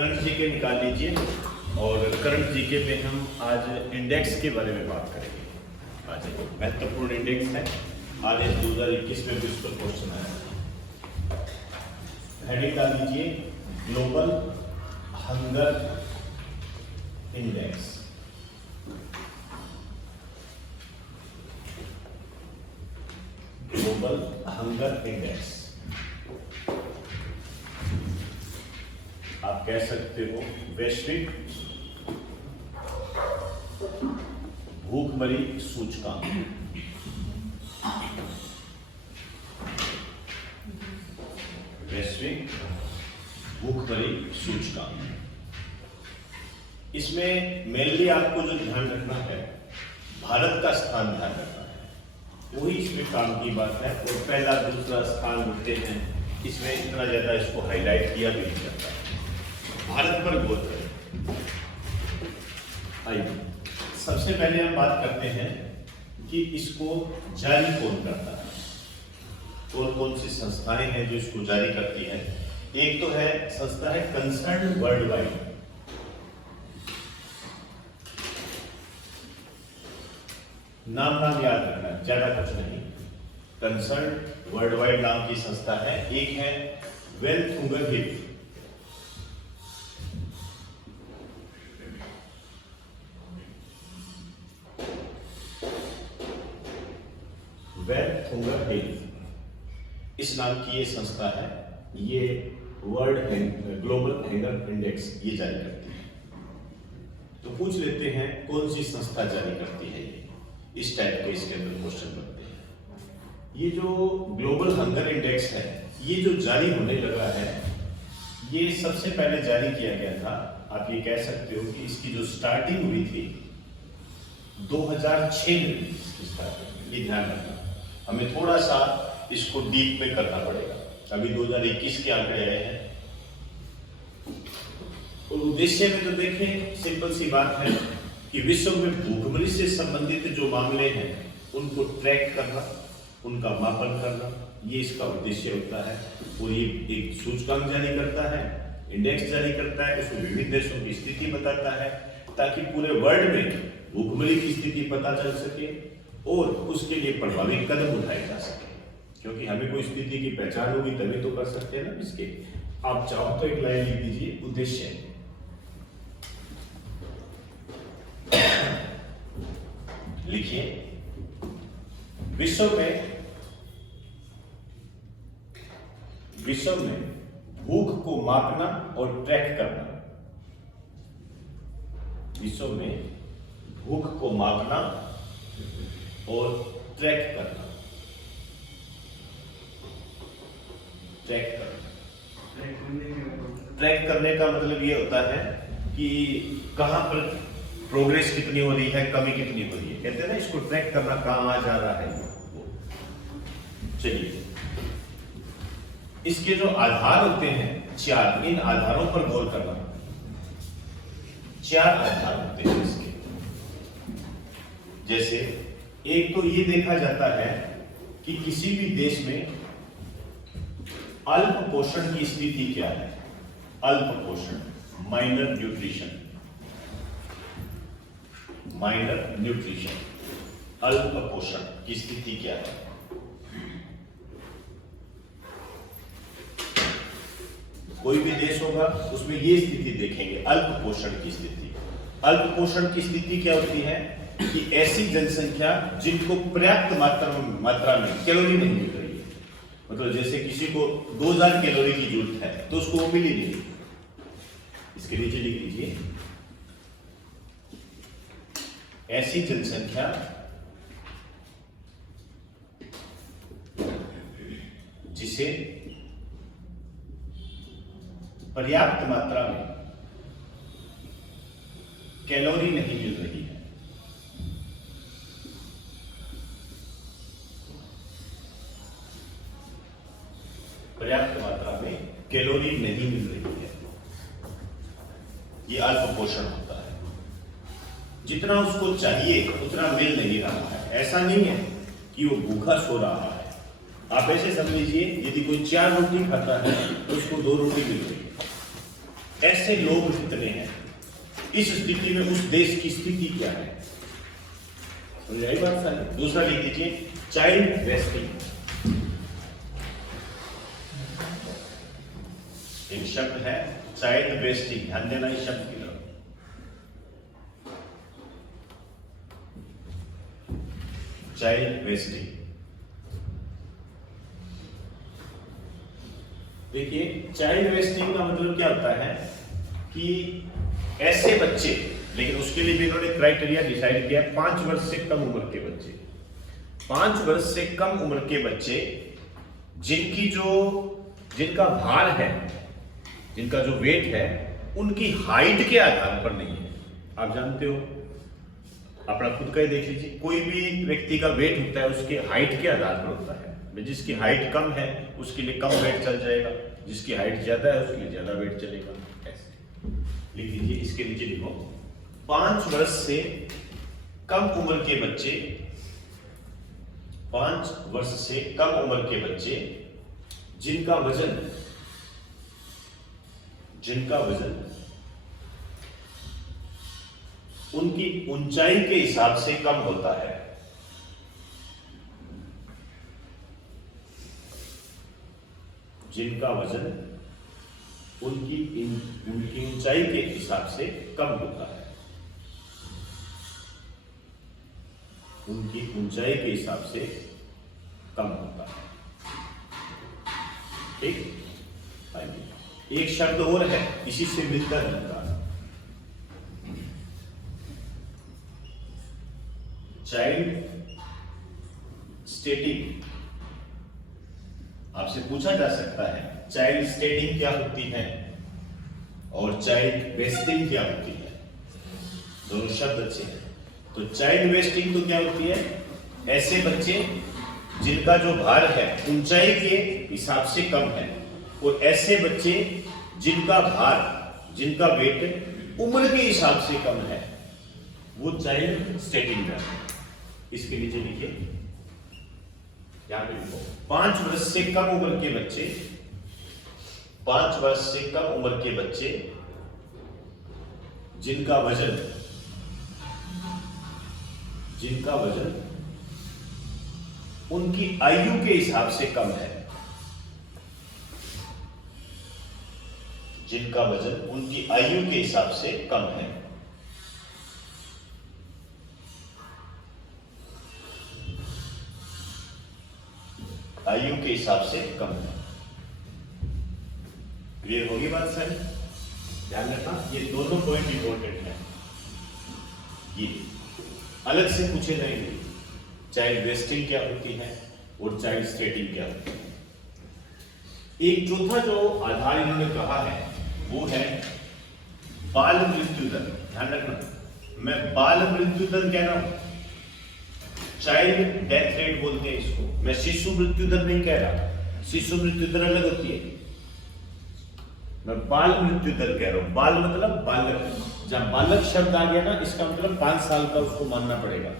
Current GK निकाल लीजिए। और करंट जीके पे हम आज इंडेक्स के बारे में बात करेंगे। आज एक महत्वपूर्ण इंडेक्स है, आज 2021 में भी उस पर क्वेश्चन आया। हेडिंग डाल लीजिए global hunger index. Global hunger index आप कह सकते हो वैश्विक भूखमरी सूचकांक। वैश्विक भूखमरी सूचकांक, इसमें मेनली आपको जो ध्यान रखना है, भारत का स्थान ध्यान रखना है, वही इसमें काम की बात है। और पहला दूसरा स्थान होते हैं, इसमें इतना ज्यादा इसको हाईलाइट किया भी नहीं जाता। भारत पर गौर करें। आइए सबसे पहले हम बात करते हैं कि इसको जारी कौन करता है, कौन कौन सी संस्थाएं हैं जो इसको जारी करती हैं। एक तो है संस्था है कंसर्न वर्ल्ड वाइड। नाम याद रखना, ज्यादा कुछ नहीं। कंसर्न वर्ल्ड वाइड नाम की संस्था है। एक है वेल्थुंगर हिट। वेल्थुंगर हिट इस नाम की ये संस्था है। ये वर्ल्ड ग्लोबल हंगर इंडेक्स ये जारी करती है। तो पूछ लेते हैं कौन सी संस्था जारी करती है ये, इस टाइप के इसके अंदर क्वेश्चन बनते हैं। ये जो ग्लोबल हंगर इंडेक्स है, ये जो जारी होने लगा है, ये सबसे पहले जारी किया गया था। आप ये कह सकते हो कि इसकी जो स्टार्टिंग हुई थी 2006 में इसकी स्टार्टिंग। ये ध्यान रखना, हमें थोड़ा सा इसको डीप में करना पड़ेगा। अभी 2021 के आंकड़े आए हैं। और उद्देश्य में तो देखें, सिंपल सी बात है कि विश्व में भूखमरी से संबंधित जो मामले हैं उनको ट्रैक करना, उनका मापन करना, ये इसका उद्देश्य होता है। और ये एक सूचकांक जारी करता है, इंडेक्स जारी करता है, उसमें विभिन्न देशों की स्थिति बताता है, ताकि पूरे वर्ल्ड में भूखमरी की स्थिति पता चल सके और उसके लिए प्रभावी कदम उठाए जा सके। क्योंकि हमें कोई स्थिति की पहचान होगी तभी तो कर सकते हैं ना। इसके आप चाहो तो एक लाइन लिख दीजिए, उद्देश्य। लिखिए विश्व में भूख को मापना और ट्रैक करना। विश्व में भूख को मापना और ट्रैक करना। ट्रैक करने का मतलब ये होता है कि कहां पर प्रोग्रेस कितनी हो रही है, कमी कितनी हो रही है। कहते हैं ना इसको ट्रैक करना, कहां जा रहा है वो। चलिए, इसके जो आधार होते हैं 4, इन आधारों पर गौर करना। 4 आधार होते हैं इसके। जैसे एक तो ये देखा जाता है कि किसी भी देश में अल्प पोषण की स्थिति क्या है। अल्प पोषण, माइनर न्यूट्रिशन। माइनर न्यूट्रिशन, अल्प पोषण की स्थिति क्या है। कोई भी देश होगा उसमें ये स्थिति देखेंगे, अल्प पोषण की स्थिति। अल्प पोषण की स्थिति क्या होती है कि ऐसी जनसंख्या जिनको पर्याप्त मात्रा में कैलोरी नहीं मिल रही है। मतलब जैसे किसी को 2000 कैलोरी की जरूरत है तो उसको वो मिल ही नहीं। इसके नीचे लिख लीजिए, ऐसी जनसंख्या जिसे पर्याप्त मात्रा में कैलोरी नहीं मिल रही है। पर्याप्त मात्रा में कैलोरी नहीं मिल रही है, ये अल्प पोषण होता है। जितना उसको चाहिए उतना मिल नहीं रहा है। ऐसा नहीं है कि वो भूखा सो रहा है। आप ऐसे समझ लीजिए, यदि कोई 4 रोटी खाता है तो उसको 2 रोटी मिल रही है। ऐसे लोग कितने हैं, इस स्थिति में उस देश की स्थिति क्या है। समझ आई बात सारी। दूसरा लिख दीजिए चाइल्ड वेस्टिंग। एक शब्द है चाइल्ड वेस्टिंग, ध्यान देना इस शब्द की तरफ। चाइल्ड वेस्टिंग, देखिए चाइल्ड वेस्टिंग का मतलब क्या होता है कि ऐसे बच्चे, लेकिन उसके लिए भी इन्होंने क्राइटेरिया डिसाइड किया है, 5 वर्ष से कम उम्र के बच्चे, 5 वर्ष से कम उम्र के बच्चे जिनका भार है, जिनका जो वेट है, उनकी हाइट के आधार पर नहीं है। आप जानते हो, अपना खुद का ही देख लीजिए, कोई भी व्यक्ति का वेट होता है उसके हाइट के आधार पर होता है। जिसकी हाइट कम है उसके लिए कम वेट चल जाएगा, जिसकी हाइट ज्यादा है उसके लिए ज्यादा वेट चलेगा। ऐसे लिख लीजिए, इसके नीचे लिखो 5 वर्ष से कम उम्र के बच्चे, 5 वर्ष से कम उम्र के बच्चे जिनका वजन उनकी ऊंचाई के हिसाब से कम होता है। जिनका वजन उनकी ऊंचाई के हिसाब से कम होता है, उनकी ऊंचाई के हिसाब से कम होता है। ठीक, आइए एक शब्द और है इसी से मिलता जुलता, चाइल्ड स्टेटिंग। आपसे पूछा जा सकता है चाइल्ड स्टेटिंग क्या होती है और चाइल्ड वेस्टिंग क्या होती है, दोनों शब्द अच्छे हैं। तो चाइल्ड वेस्टिंग तो क्या होती है, ऐसे बच्चे जिनका जो भार है ऊंचाई के हिसाब से कम है, और ऐसे बच्चे जिनका भार, जिनका वेट उम्र के हिसाब से कम है, वो चाइल्ड स्टेटिंग है। इसके नीचे लिखिए, यहां पे लिखो 5 वर्ष से कम उम्र के बच्चे, 5 वर्ष से कम उम्र के बच्चे जिनका वजन उनकी आयु के हिसाब से कम है, जिनका वजन उनकी आयु के हिसाब से कम है। आयु के हिसाब से कम है। क्लियर होगी बात सर? ध्यान रखना, ये दोनों पॉइंट इंपॉर्टेंट है, ये अलग से पूछे जाएंगे। चाइल्ड वेस्टिंग क्या होती है और चाइल्ड स्टेटिंग क्या होती है। एक चौथा जो आधार इन्होंने कहा है वो है बाल मृत्यु दर। ध्यान रखना, मैं बाल मृत्यु दर कह रहा हूं, चाइल्ड डेथ रेट बोलते हैं इसको, मैं शिशु मृत्यु दर नहीं कह रहा। शिशु मृत्यु दर अलग होती है, मैं बाल मृत्यु दर कह रहा हूं। बाल मतलब बालक, जहां बालक शब्द आ गया ना, इसका मतलब 5 साल का उसको मानना पड़ेगा।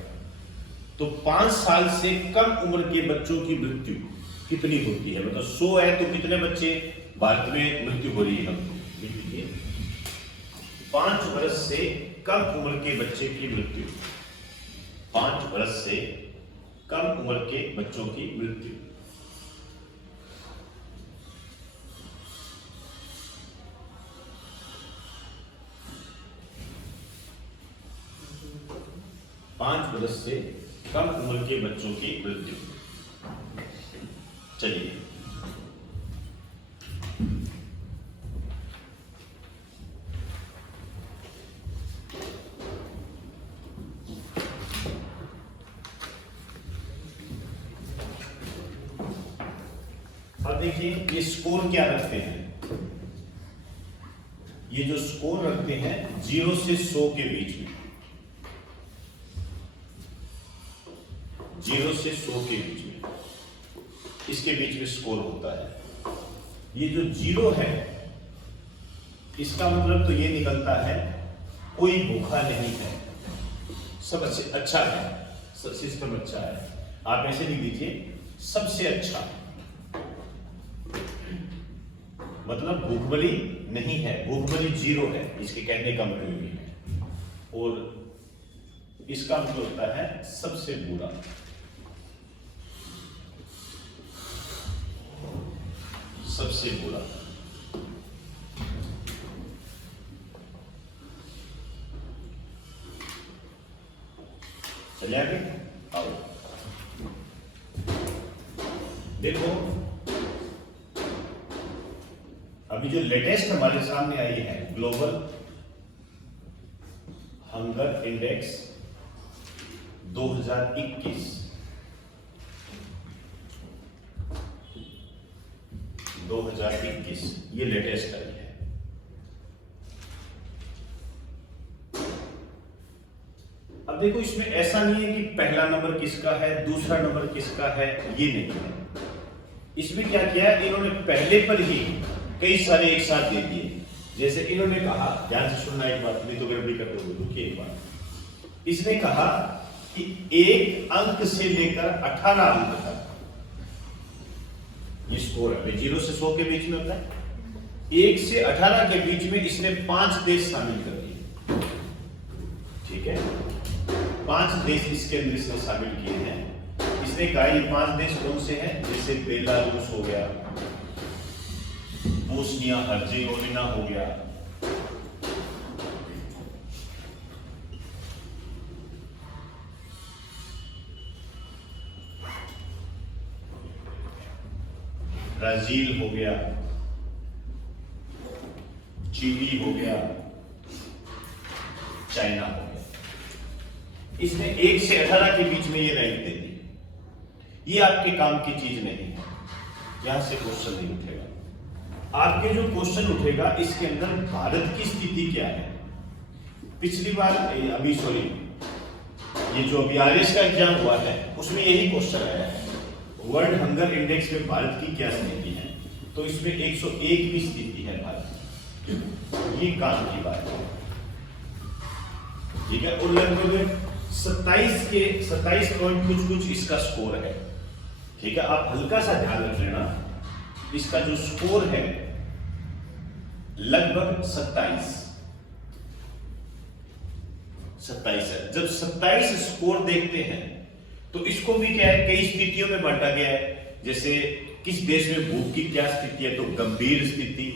तो 5 साल से कम उम्र के बच्चों की मृत्यु कितनी होती है, मतलब 100 है तो कितने बच्चे भारत में मृत्यु हो रही है। हम 5 वर्ष से कम उम्र के बच्चे की मृत्यु, 5 वर्ष से कम उम्र के बच्चों की मृत्यु। पांच वर्ष से कम उम्र के बच्चों की मृत्यु। चलिए अब देखिए ये स्कोर क्या रखते हैं। ये जो स्कोर रखते हैं 0 से 100 के बीच में, 0 से 100 के बीच में, इसके बीच में स्कोर होता है। ये जो 0 है इसका मतलब तो ये निकलता है कोई भूखा नहीं है, सब अच्छा है, सिस्टम अच्छा है। आप ऐसे लिख दीजिए सबसे अच्छा, मतलब भूखमरी नहीं है, भूखमरी 0 है, इसके कहने का मतलब ये है। और इसका मतलब होता है सबसे बुरा। सबसे बुरा। चलिए आगे आओ। देखो अभी जो लेटेस्ट हमारे सामने आई है ग्लोबल हंगर इंडेक्स 2021, 2021 ये लेटेस्ट आई है। अब देखो इसमें ऐसा नहीं है कि पहला नंबर किसका है, दूसरा नंबर किसका है, ये नहीं है। इसमें क्या किया इन्होंने पहले पर ही कई सारे एक साथ दे दिए। जैसे इन्होंने कहा, ध्यान से सुनना एक बात, नहीं तो गड़बड़ी कर दोगे, रुकिए एक बात। इसने कहा कि 1 अंक से लेकर 18 अंक तक ये स्कोर है, 0 से 100 के बीच में होता है। 1 से 18 के बीच में इसने 5 देश शामिल कर दिए। ठीक है, 5 देश इसके अंदर इसने शामिल किए हैं। इसने कहा ये 5 देश कौन से हैं, जैसे बेलारूस हो गया, बोस्निया हर्जेगोविना हो गया, ब्राजील हो गया, चिली हो गया, चाइना हो गया। इसने 1 से 18 के बीच में ये रैंक दे दी। ये आपके काम की चीज नहीं है, यहां से क्वेश्चन नहीं उठेगा। आपके जो क्वेश्चन उठेगा इसके अंदर भारत की स्थिति क्या है। पिछली बार अभी सॉरी ये जो अभी आरएस का एग्जाम हुआ है उसमें यही क्वेश्चन आया है, वर्ल्ड हंगर इंडेक्स में भारत की क्या स्थिति है। तो इसमें 101 की स्थिति है भारत की। ये काम की बात है, ठीक है। और लगभग 27 पॉइंट कुछ इसका स्कोर है, ठीक है। आप हल्का सा ध्यान रख लेना, इसका जो स्कोर है लगभग 27 है। जब 27 स्कोर देखते हैं तो इसको भी क्या है, कई स्थितियों में बांटा गया है। जैसे किस देश में भूख की क्या स्थिति है, तो गंभीर स्थिति,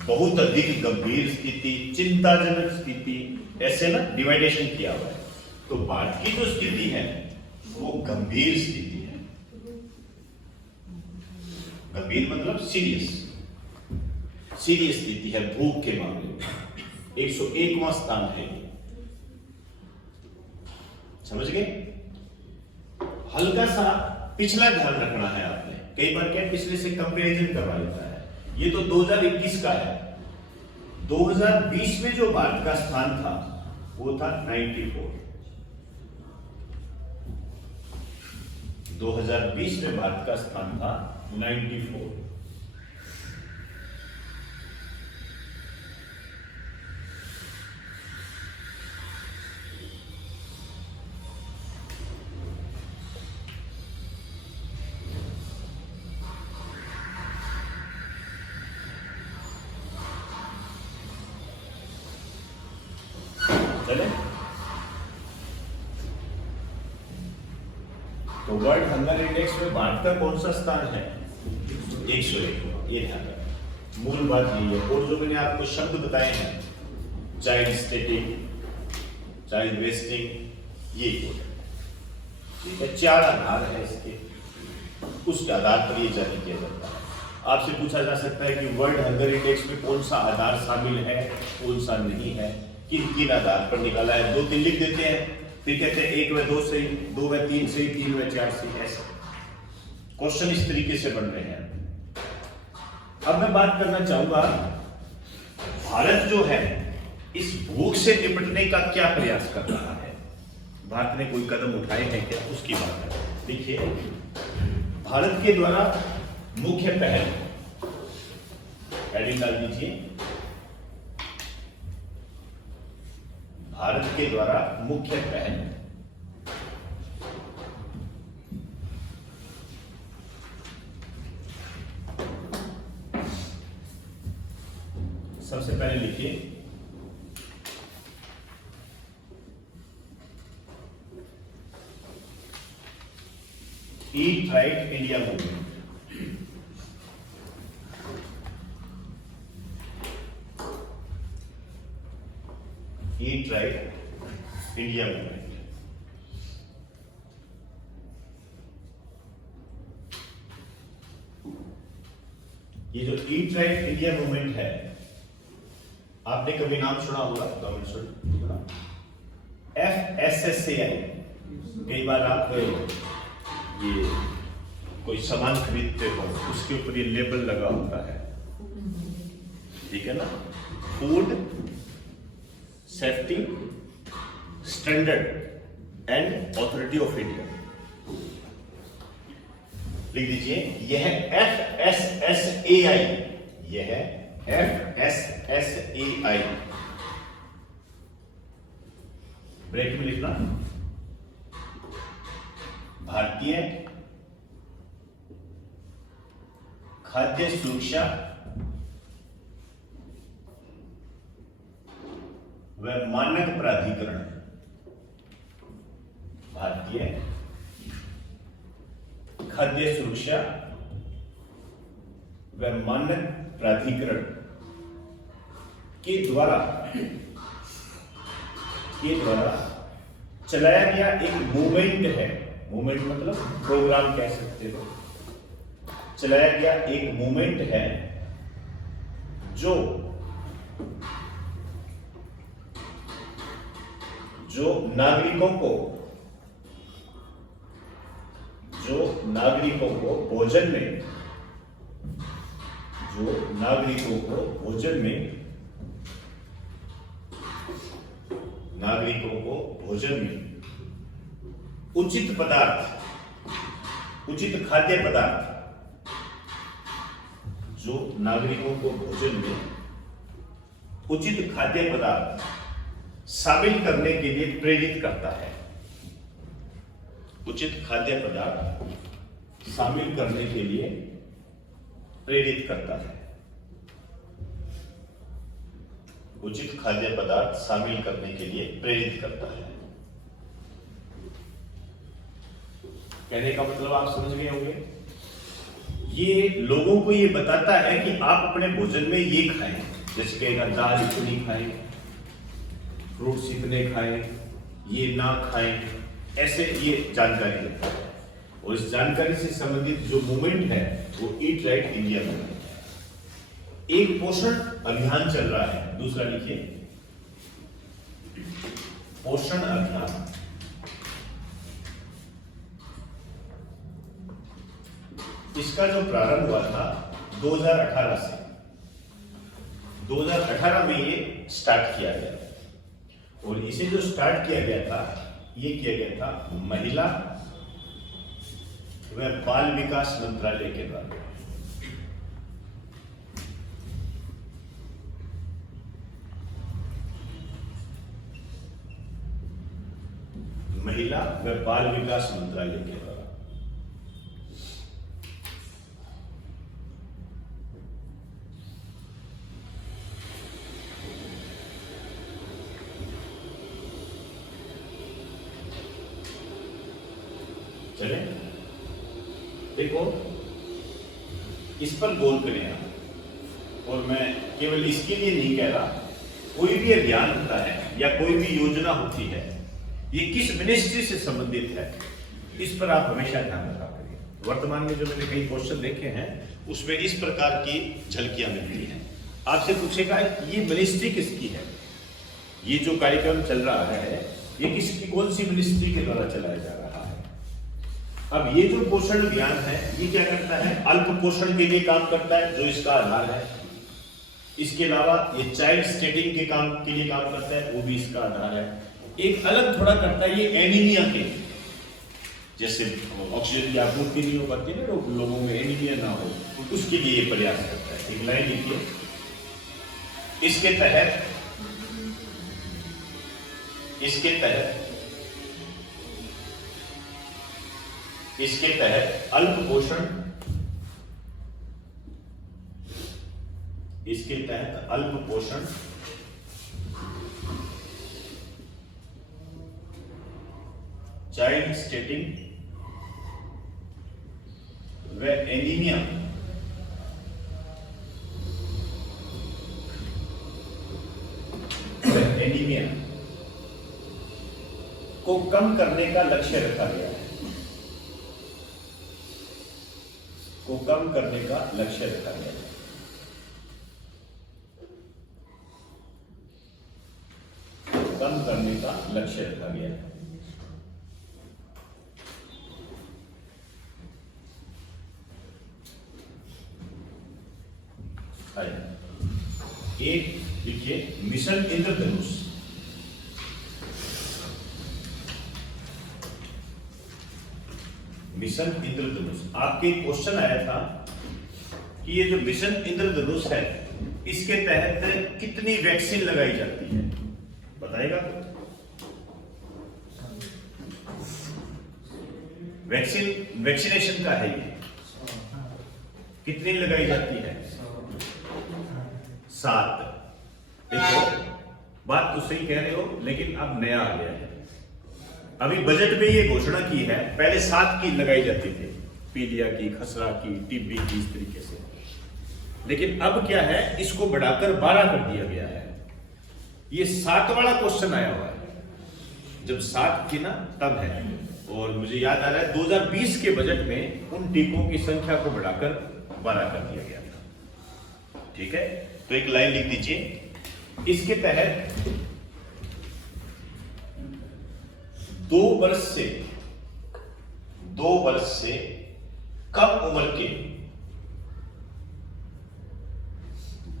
बहुत अधिक गंभीर स्थिति, चिंताजनक स्थिति, ऐसे ना डिवाइडेशन किया हुआ है। तो भारत की जो स्थिति है वो गंभीर स्थिति है। गंभीर मतलब सीरियस स्थिति है भूख के मामले में। 101वां स्थान है, समझ गए। हल्का सा पिछला ध्यान रखना है आपने, कई बार क्या पिछले से कंपैरिजन करवा लेता है। ये तो 2021 का है। 2020 में जो भारत का स्थान था वो था 94। 2020 में भारत का स्थान था 94। चले तो वर्ल्ड हंगर इंडेक्स में भारत का कौन सा स्थान है, 101। ये ध्यान रखना, मूल बात यही है। और जो मैंने आपको शब्द बताए हैं, चाइल्ड स्टेटिंग, चाइल्ड वेस्टिंग, ये ठीक है। 4 आधार है इसके, उसके आधार पर ये जारी किया जाता है। आपसे पूछा जा सकता है कि वर्ल्ड हंगर इंडेक्स में कौन सा आधार शामिल है, कौन सा नहीं है, किन आधार पर निकाला है। 2-3 लिख देते हैं, फिर कहते हैं 1 व 2 सही, 2 व 3 सही, 3 व 4 सही। ऐसा क्वेश्चन इस तरीके से बन रहे हैं। अब मैं बात करना चाहूंगा भारत जो है इस भूख से निपटने का क्या प्रयास कर रहा है, भारत ने कोई कदम उठाए हैं क्या, उसकी बात है। देखिए भारत के द्वारा मुख्य पहल, हेडिंग डाल दीजिए, भारत के द्वारा मुख्य पहल सबसे पहले लिखिए eat right India movement. Eat right India movement. ये जो ईट राइट इंडिया मूवमेंट है, आपने कभी नाम सुना होगा, गवर्नमेंट सुना, FSSAI। कई बार आप ये कोई सामान खरीदते हो, उसके ऊपर ये लेबल लगा होता है, ठीक है ना, food safety standard and authority of India. लिख दीजिए, यह FSSAI, यह FSSAI, ब्रैकेट में लिखना, भारतीय खाद्य सुरक्षा व मानक प्राधिकरण, भारतीय खाद्य सुरक्षा व मानक प्राधिकरण के द्वारा चलाया गया एक मूवमेंट है। मूवमेंट मतलब प्रोग्राम कह सकते हो। चलाया गया एक मूवमेंट है जो नागरिकों को भोजन में उचित खाद्य पदार्थ, जो नागरिकों को भोजन में उचित खाद्य पदार्थ शामिल करने के लिए प्रेरित करता है। उचित खाद्य पदार्थ शामिल करने के लिए प्रेरित करता है। उचित खाद्य पदार्थ शामिल करने के लिए प्रेरित करता है। कहने का मतलब आप समझ गए होंगे। ये लोगों को ये बताता है कि आप अपने भोजन में ये खाएं, जैसे कहेगा दाल इतनी खाएं, फ्रूट्स इतने खाएं, ये ना खाएं, ऐसे ये जानकारी देता है। और इस जानकारी से संबंधित जो मूवमेंट है वो ईट राइट इंडिया मूवमेंट है। एक पोषण अभियान चल रहा है। दूसरा लिखिए, पोषण अभियान। इसका जो प्रारंभ हुआ था 2018 से, 2018 में ये स्टार्ट किया गया और इसे जो स्टार्ट किया गया था, ये किया गया था महिला व बाल विकास मंत्रालय के द्वारा। महिला व बाल विकास मंत्रालय के द्वारा। चले, देखो इस पर गौर करें आप। और मैं केवल इसके लिए नहीं कह रहा, कोई भी अभियान होता है या कोई भी योजना होती है, ये किस मिनिस्ट्री से संबंधित है, इस पर आप हमेशा ध्यान रखा करिए। वर्तमान में जो मैंने कई क्वेश्चन देखे हैं उसमें इस प्रकार की झलकियां मिलती हैं। आपसे पूछेगा ये मिनिस्ट्री किसकी है, ये जो कार्यक्रम चल रहा है ये किसकी, कौन सी मिनिस्ट्री के द्वारा चलाया जा रहा है। अब ये जो पोषण अभियान है ये क्या करता है, अल्प पोषण के लिए काम करता है, जो इसका आधार है। इसके अलावा ये चाइल्ड स्टेटिंग के काम के लिए काम करता है, वो भी इसका आधार है। एक अलग थोड़ा करता है ये एनीमिया के, जैसे ऑक्सीजन की आपूर्ति नहीं हो पाती ना, लोगों में एनीमिया ना हो, उसके लिए ये प्रयास करता है। एक लाइन लिखिए, इसके तहत अल्प इसके तहत अल्प पोषण चाइल्ड स्टेटिंग व एनीमिया को कम करने का लक्ष्य रखा गया है, को कम करने का लक्ष्य रखा गया है। कम करने का लक्ष्य रखा गया है। एक देखिए मिशन इंद्रधनुष, मिशन इंद्रधनुष आपके क्वेश्चन आया था कि ये जो मिशन इंद्रधनुष है इसके तहत कितनी वैक्सीन लगाई जाती है, बताएगा? वैक्सीनेशन का है ये, कितनी लगाई जाती है? 7। देखो बात तो सही कह रहे हो, लेकिन अब नया आ गया है। अभी बजट में ये घोषणा की है, पहले 7 की लगाई जाती थी, पीलिया की, खसरा की, टीबी की, इस तरीके से। लेकिन अब क्या है, इसको बढ़ाकर 12 कर दिया गया है। ये 7 वाला क्वेश्चन आया हुआ है, जब 7 थी ना तब है। और मुझे याद आ रहा है 2020 के बजट में उन टीकों की संख्या को बढ़ाकर 12 कर दिया गया था। ठीक है, तो एक लाइन लिख दीजिए, इसके तहत 2 वर्ष से कम उम्र के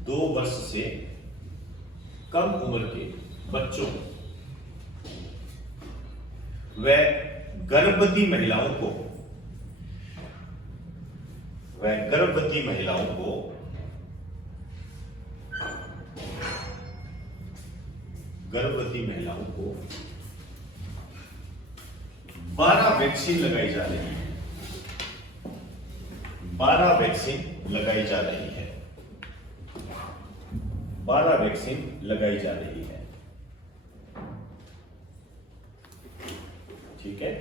2 वर्ष से कम उम्र के बच्चों व गर्भवती महिलाओं को गर्भवती महिलाओं को 12 वैक्सीन लगाई जा रही है। 12 वैक्सीन लगाई जा रही है। 12 वैक्सीन लगाई जा रही है। ठीक है,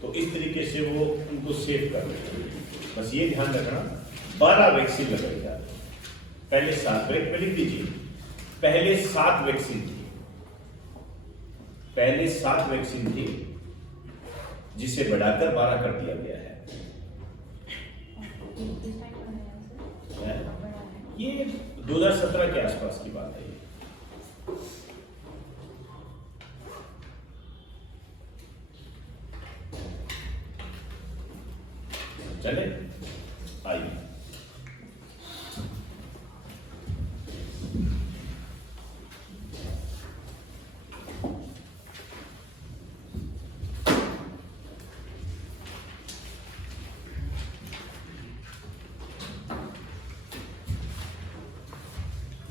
तो इस तरीके से वो उनको सेव कर रहे हैं। बस ये ध्यान रखना, 12 वैक्सीन लगाई जा रही है। पहले 7 में लिख दीजिए, पहले 7 वैक्सीन थी, पहले 7 वैक्सीन थी, जिसे बढ़ाकर 12 कर दिया गया है। ये 2017 के आसपास की बात है। चले आइए,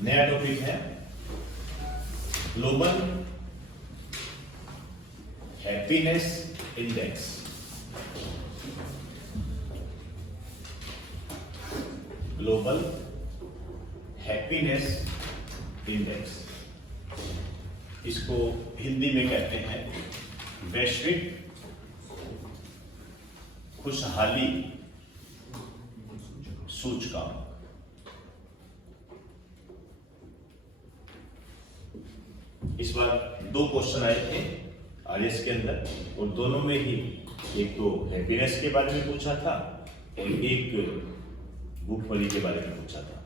नया टॉपिक है global happiness index. Global happiness index, इसको हिंदी में कहते हैं वैश्विक खुशहाली सूचकांक। इस बार 2 क्वेश्चन आए थे आरएस के अंदर, और दोनों में ही एक तो हैप्पीनेस के बारे में पूछा था और एक भूखमरी के बारे में पूछा था।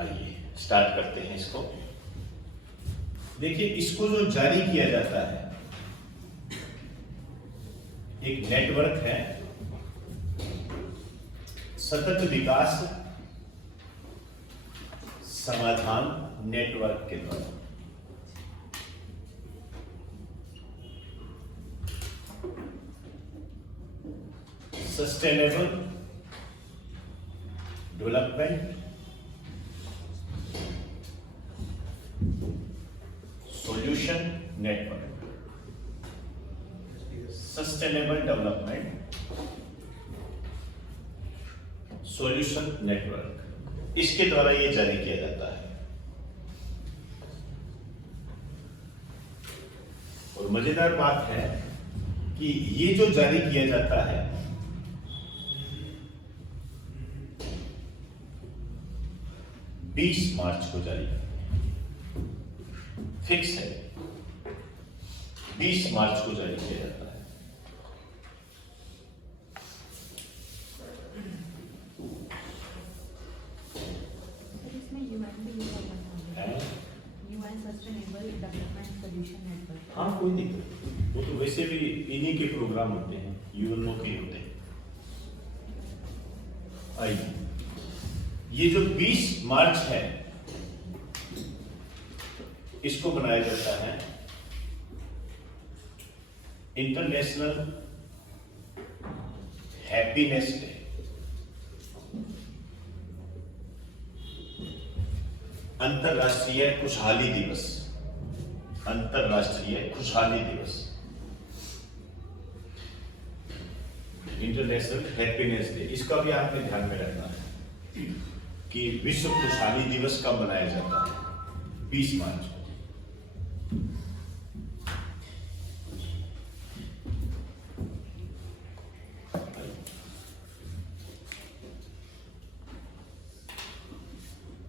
आइए स्टार्ट करते हैं इसको। देखिए, इसको जो जारी किया जाता है, एक नेटवर्क है सतत विकास समाधान नेटवर्क के द्वारा। Sustainable development solution network, sustainable development solution network. इसके द्वारा ये जारी किया जाता है। और मजेदार बात है कि ये जो जारी किया जाता है 20 मार्च को जारी, फिक्स है, 20 मार्च को जारी किया जाता है। हाँ, कोई दिक्कत, वो तो वैसे भी इन्हीं के प्रोग्राम होते हैं, यूएनओ के होते हैं। आइए, ये जो 20 मार्च है इसको बनाया जाता है इंटरनेशनल हैप्पीनेस डे। अंतरराष्ट्रीय खुशहाली दिवस, अंतरराष्ट्रीय खुशहाली दिवस, इंटरनेशनल हैप्पीनेस डे। इसका भी आपने ध्यान में रखना है कि विश्व खुशहाली दिवस कब मनाया जाता है, 20 मार्च को।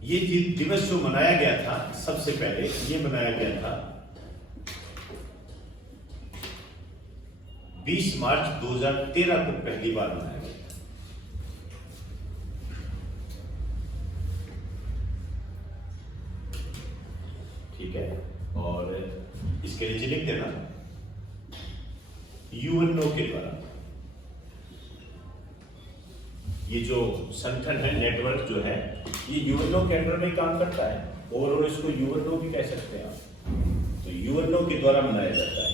ये दिवस जो मनाया गया था, सबसे पहले ये मनाया गया था 20 मार्च 2013 को पहली बार मनाया गया था। ठीक है, और इसके नीचे लिख देना यूएनओ के द्वारा। ये जो संगठन है, नेटवर्क जो है, ये यूएनओ के अंडर में काम करता है, और इसको यूएनओ भी कह सकते हैं आप। तो यूएनओ के द्वारा मनाया जाता है।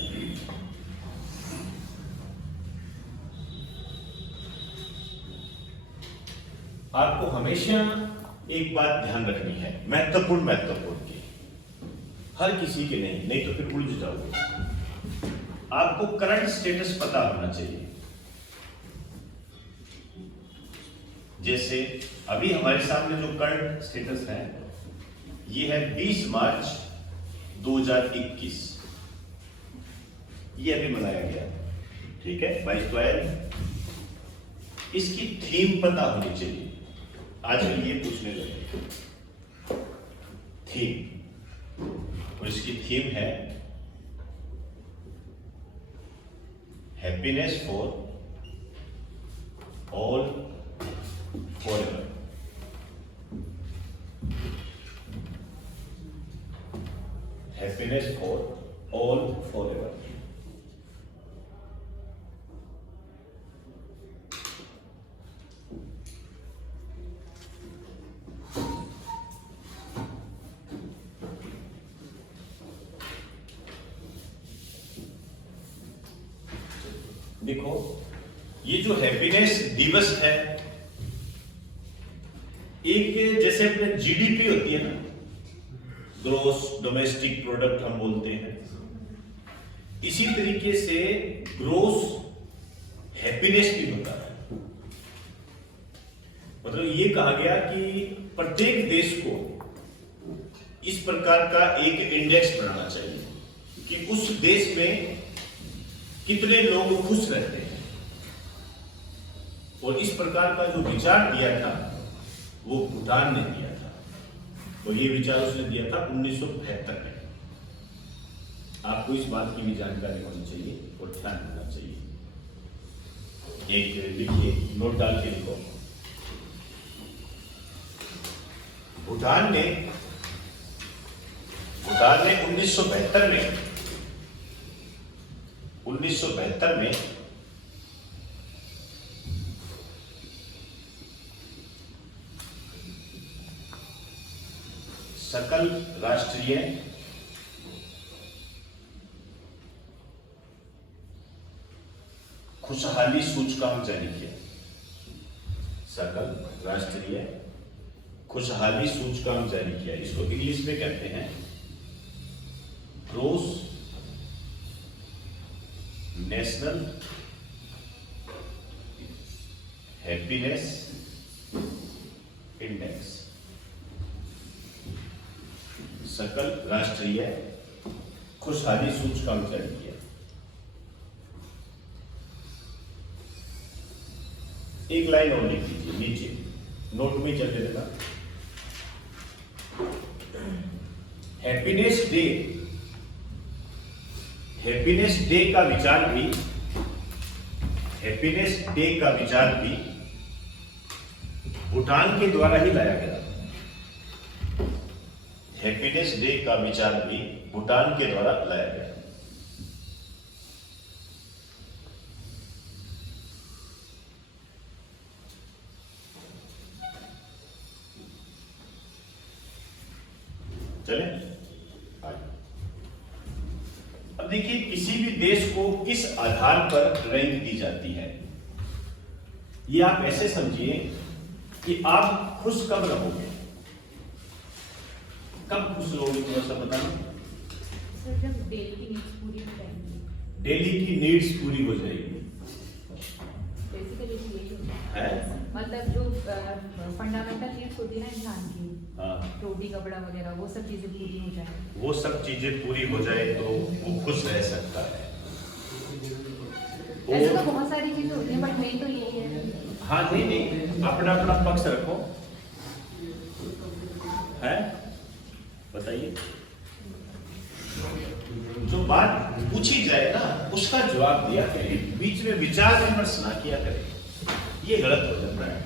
आपको हमेशा एक बात ध्यान रखनी है, महत्वपूर्ण की, हर किसी के नहीं तो फिर उलझ जाओगे। आपको करंट स्टेटस पता होना चाहिए। जैसे अभी हमारे सामने जो करंट स्टेटस है, ये है 20 मार्च 2021, ये अभी मनाया गया। ठीक है, 22/12। इसकी थीम पता होनी चाहिए। आजकल ये पूछने लगे थीम, और इसकी थीम है happiness for all forever. Happiness for all forever. देखो, ये जो हैप्पीनेस दिवस है, एक जैसे अपने जीडीपी होती है ना, ग्रोस डोमेस्टिक प्रोडक्ट हम बोलते हैं, इसी तरीके से ग्रोस हैप्पीनेस भी होता है। मतलब ये कहा गया कि प्रत्येक देश को इस प्रकार का एक इंडेक्स बनाना चाहिए कि उस देश में कितने लोग खुश रहते हैं। और इस प्रकार का जो विचार दिया था वो भूटान ने दिया था, और ये विचार उसने दिया था 1972 में। आपको इस बात की भी जानकारी होनी चाहिए और ध्यान रखना चाहिए। एक लिखिए, नोट डाल के लिखो। भूटान ने 1972 में सकल राष्ट्रीय खुशहाली सूचकांक जारी किया। सकल राष्ट्रीय खुशहाली सूचकांक जारी किया। इसको इंग्लिश में कहते हैं ग्रोस नेशनल हैप्पीनेस इंडेक्स। सकल राष्ट्रीय खुशहाली सूचकांक जारी किया। एक लाइन और लिख दीजिए नीचे, नोट में चलने देना। हैप्पीनेस डे, हैप्पीनेस डे का विचार भी, हैप्पीनेस डे का विचार भी भूटान के द्वारा ही लाया गया। हैप्पीनेस डे का विचार भी भूटान के द्वारा लाया गया। चले अब देखिए, किसी भी देश को किस आधार पर रैंक दी जाती है, ये आप ऐसे समझिए कि आप खुश कब रहोगे, कब खुश रहोगे, थोड़ा सा बताना। सर जब डेली की नीड्स पूरी हो जाएंगी, डेली की नीड्स पूरी हो जाएगी, बेसिकली यही होता है? मतलब जो फंडामेंटल नीड्स होती है ना इंसान की, हाँ, रोटी कपड़ा वगैरह, वो सब चीजें पूरी हो जाए, वो सब चीजें पूरी हो जाए तो वो खुश रह सकता है। ऐसे तो बहुत सारी चीजें होती हैं, बट मेन तो यही है। हाँ, नहीं, अपना अपना पक्ष रखो, है, बताइए। जो बात पूछी जाए ना उसका जवाब दिया करें, बीच में विचार विमर्श ना किया करें, ये गलत हो जाता है।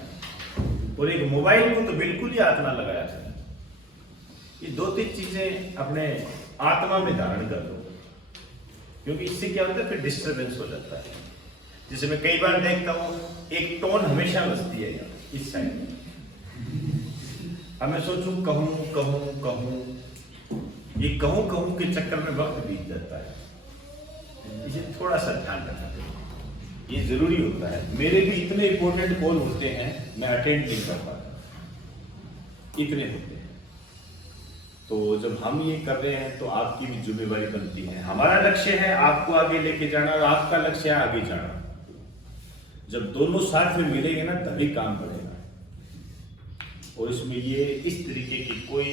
और एक मोबाइल को तो बिल्कुल ही हाथ ना लगाया जाए। ये 2-3 चीजें अपने आत्मा में धारण कर लो, क्योंकि इससे क्या होता है, फिर डिस्टर्बेंस हो जाता है। जैसे मैं कई बार देखता हूं, एक टोन हमेशा बजती है यार इस साइड में, अब मैं सोचूं कहूं कहूं कहूं, ये कहूं कहूं के चक्कर में वक्त बीत जाता है। इसे थोड़ा सा ध्यान रखना, ये जरूरी होता है। मेरे भी इतने इंपॉर्टेंट कॉल होते हैं, मैं अटेंड नहीं कर पाता, इतने होते हैं। तो जब हम ये कर रहे हैं तो आपकी भी जिम्मेवारी बनती है। हमारा लक्ष्य है आपको आगे लेके जाना और आपका लक्ष्य है आगे जाना। जब दोनों साथ में मिलेंगे ना तभी काम बढ़ेगा। और इसमें ये इस तरीके की कोई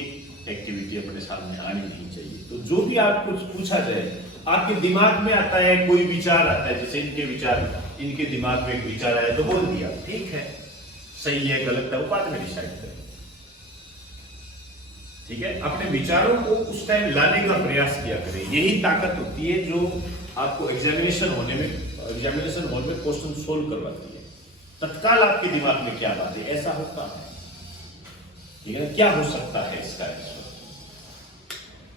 एक्टिविटी अपने सामने आनी नहीं चाहिए। तो जो भी आपको पूछा जाए, आपके दिमाग में आता है कोई विचार आता है, जैसे इनके दिमाग में एक विचार आया तो बोल दिया, ठीक है, सही है गलत है वो बाद में डिसाइड करें, ठीक है। अपने विचारों को उस टाइम लाने का प्रयास किया करें। यही ताकत होती है जो आपको एग्जामिनेशन हॉल में क्वेश्चन सोल्व करवाती है। तत्काल आपके दिमाग में क्या बात है, ऐसा होता है, ठीक है, क्या हो सकता है इसका आंसर।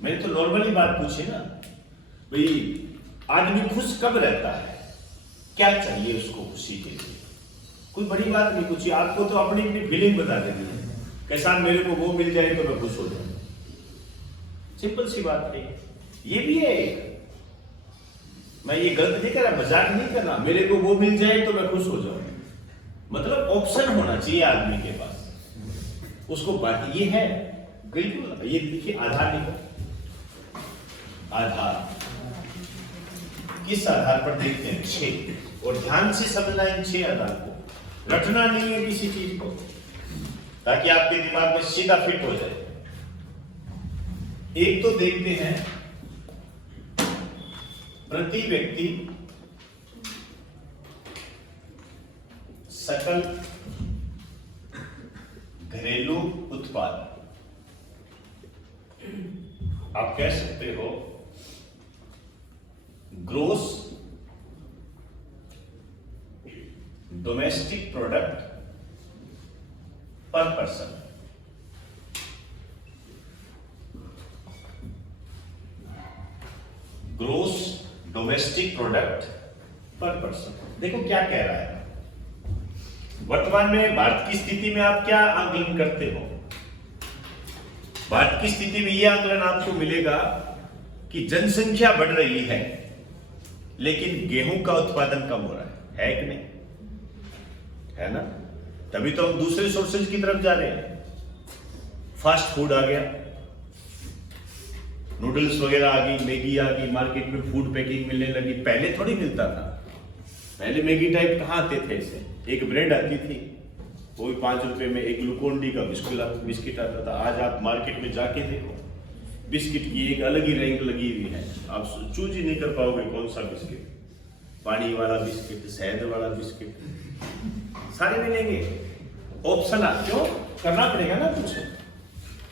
मैंने तो नॉर्मली बात पूछी ना भाई, आदमी खुश कब रहता है, क्या चाहिए उसको खुशी के लिए, कोई बड़ी बात नहीं पूछी, आपको तो अपनी अपनी फीलिंग बता देनी है। कैसा मेरे को वो मिल जाए तो मैं खुश हो जाऊं, सिंपल सी बात है। ये भी है एक, मैं ये गलत नहीं कर रहा, मजाक नहीं कर रहा, मेरे को वो मिल जाए तो मैं खुश हो जाऊं, मतलब ऑप्शन होना चाहिए आदमी के पास, उसको बात ये है बिल्कुल। ये देखिए आधार लिखो, आधार किस आधार पर देखते हैं, 6, और ध्यान से समझना इन 6 आधार को, रटना नहीं है किसी चीज को, ताकि आपके दिमाग में सीधा फिट हो जाए। एक तो देखते हैं प्रति व्यक्ति सकल घरेलू उत्पाद, आप कह सकते हो ग्रोस डोमेस्टिक प्रोडक्ट पर पर्सन। ग्रोस डोमेस्टिक प्रोडक्ट पर पर्सन। देखो क्या कह रहा है, वर्तमान में भारत की स्थिति में आप क्या आकलन करते हो। भारत की स्थिति में यह आकलन आपको मिलेगा कि जनसंख्या बढ़ रही है लेकिन गेहूं का उत्पादन कम हो रहा है कि नहीं, है ना। तभी तो हम दूसरे सोर्सेज की तरफ जा रहे हैं। फास्ट फूड आ गया, नूडल्स वगैरह आ गई, मैगी आ गई, मार्केट में फूड पैकिंग मिलने लगी। पहले थोड़ी मिलता था, पहले मैगी टाइप कहाँ आते थे ऐसे, एक ब्रेड आती थी वो भी 5 रुपए में, एक ग्लूकोन डी का बिस्किट आता था। आज आप मार्केट में जाके देखो बिस्किट की एक अलग ही रैंक लगी हुई है, आप चूज ही नहीं कर पाओगे कौन सा बिस्किट, पानी वाला बिस्किट, शहद वाला बिस्किट, सारे मिलेंगे। ऑप्शन आप क्यों करना पड़ेगा ना कुछ।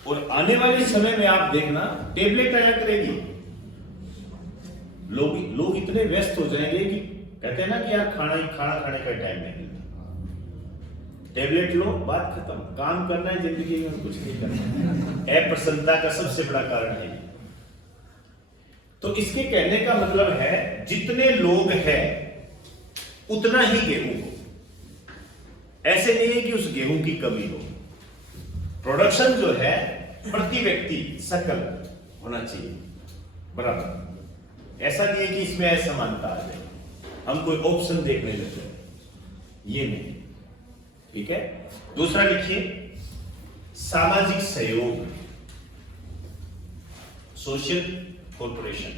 और आने वाले समय में आप देखना टेबलेट आया करेगी, लोग इतने व्यस्त हो जाएंगे कि कहते हैं ना कि यार खाना खाने का टाइम नहीं मिलता, टेबलेट लो, बात खत्म। काम करना है जिंदगी में, कुछ नहीं करना। अप्रसन्नता का सबसे बड़ा कारण है। तो इसके कहने का मतलब है जितने लोग हैं उतना ही गेहूं हो। ऐसे नहीं है कि उस गेहूं की कमी हो। प्रोडक्शन जो है प्रति व्यक्ति सकल होना चाहिए बराबर। ऐसा नहीं है कि इसमें असमानता आ जाए, हम कोई ऑप्शन देखने लगते हैं, ये नहीं। ठीक है। दूसरा लिखिए सामाजिक सहयोग, सोशल कॉर्पोरेशन,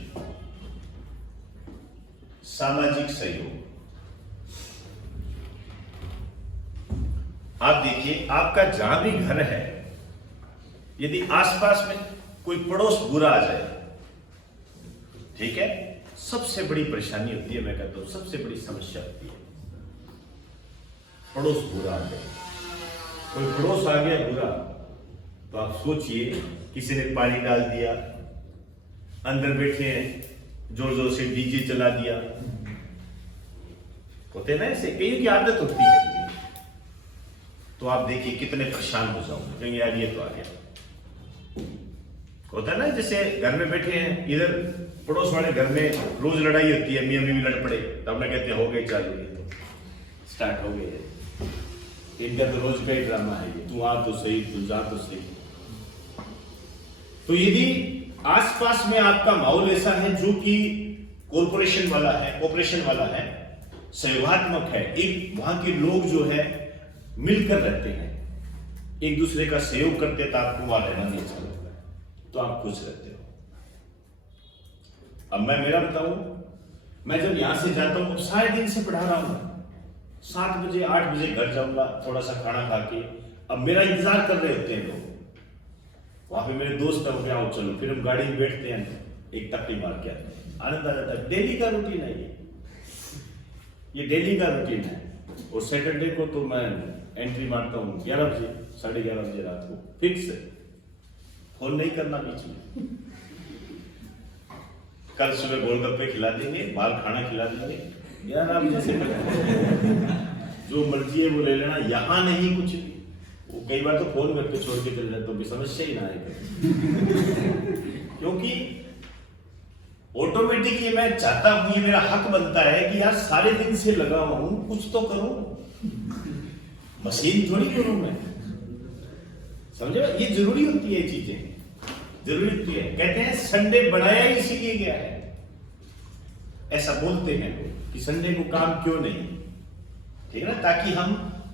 सामाजिक सहयोग। आप देखिए आपका जहां भी घर है, यदि आसपास में कोई पड़ोस बुरा आ जाए, ठीक है, सबसे बड़ी परेशानी होती है, मैं कहता हूं सबसे बड़ी समस्या होती है पड़ोस बुरा आ जाए। कोई पड़ोस आ गया बुरा, तो आप सोचिए किसी ने पानी डाल दिया, अंदर बैठे हैं जोर जोर से डीजे चला दिया, होते ना ऐसे, कई की आदत होती है। तो आप देखिए कितने परेशान हो जाओगे, कहेंगे यार ये तो आ गया। होता है ना जैसे घर में बैठे हैं, इधर पड़ोस वाले घर में रोज लड़ाई होती है, मियां बीवी लड़ पड़े, तो हमने कहते हैं हो गए चालू, ये तो स्टार्ट हो गए, इनका तो रोज का ही ड्रामा है ये, तू आ तो सही, तू जा तो सही। तो यदि आसपास में आपका माहौल ऐसा है जो कि कॉर्पोरेशन वाला है, ऑपरेशन वाला है, सहयोगात्मक है, एक वहां के लोग जो है मिलकर रहते हैं, एक दूसरे का सहयोग करते हैं, तो आपको वहां रहना नहीं अच्छा लगता है, तो आप खुश रहते हो। अब मैं मेरा बताऊं, मैं जब यहां से जाता हूं, सारे दिन से पढ़ा रहा हूं, 7 बजे 8 बजे घर जाऊंगा, थोड़ा सा खाना खा के, अब मेरा इंतजार कर रहे होते हैं लोग, वहां पे मेरे दोस्त हैं, आओ चलो, फिर हम गाड़ी में बैठते हैं, एक टप्पी मार के आते हैं, आनंद आ जाता है। डेली का रूटीन है ये डेली का रूटीन है। और सैटरडे को तो मैं एंट्री मारता हूँ 11 बजे, 11:30 बजे रात को, फिक्स है, फोन नहीं करना बीच में। कल सुबह गोलगप्पे खिला देंगे, बाहर खाना खिला देंगे, यार आप जैसे जो मर्जी है वो ले लेना, यहां नहीं कुछ भी। वो कई बार तो फोन करके छोड़ के चले जाते, तो समस्या ही ना आएगी। क्योंकि ऑटोमेटिक ये मैं चाहता हूं, ये मेरा हक बनता है कि यार सारे दिन से लगा हुआ हूं, कुछ तो करूं, मशीन थोड़ी करूं मैं, समझे? ये जरूरी होती है, चीजें जरूरी होती है। कहते हैं संडे बनाया ही इसीलिए गया है, ऐसा बोलते हैं लोग कि संडे को काम क्यों नहीं, ठीक है ना, ताकि हम